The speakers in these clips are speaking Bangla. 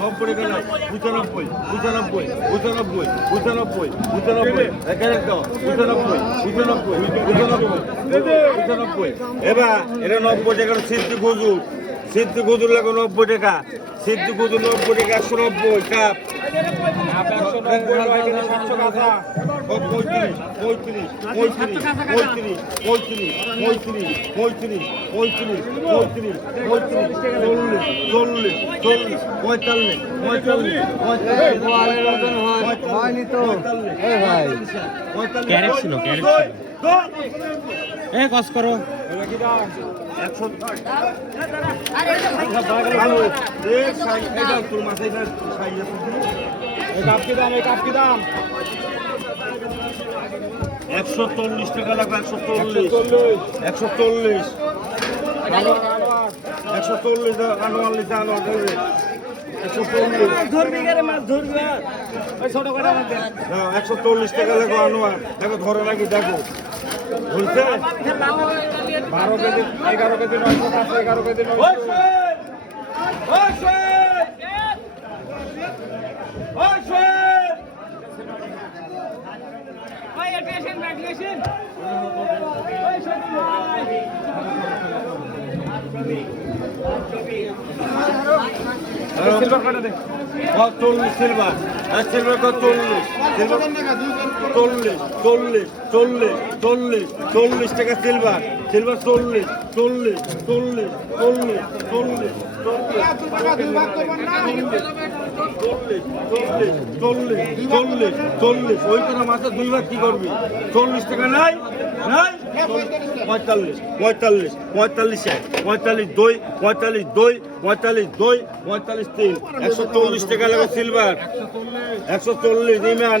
নব্বই টাকা নয় 95 95 95 95 95 এখানে দাও 95 95 95 এবার এটা 90 টাকার সিদ্ধি গুজুর লাগে 90 টাকা সিদ্ধি গুজুর 90 টাকা 190 কাপ কস করো দাম 140 টাকা লাগবে 140 আনোয়ার লিতে আনোয়ার দেবে 140 টাকা লাগবে আনোয়ার দেখো ধরে নাকি দেখো বলছে 12 কেজি 11 কেজি 900 আছে 11 কেজি 40 সিলভার কত 40 টাকা সিলভার 40 ওই কোনো মাসে 2 ভাগ কি করবি 40 টাকা নাই 45 দই 140 টাকা লাগে সিলভার 140 ইমান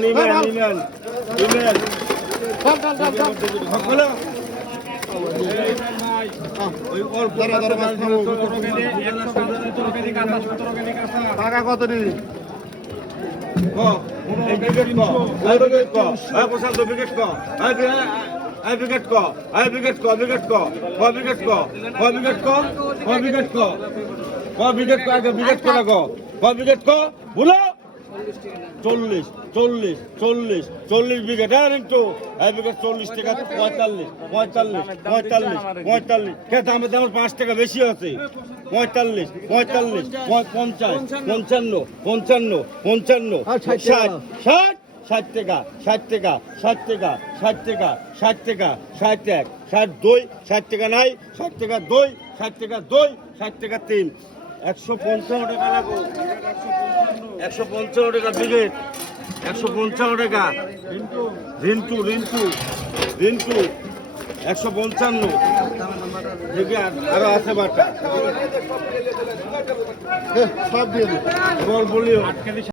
টাকা কত নিলি বলো 40 বিঘা কিন্তু 40 টাকা 45 কে দামের দাম 5 টাকা বেশি আছে 45 50 55 60 টাকা 60 টাকা নাই 60 টাকা দই 60 টাকা 3 155 টাকা লাগো 155 টাকা বিঘেট 155 টাকা রিন্টু 155 দেখে আরো আছে বাটা সব দিয়ে দিই বলিও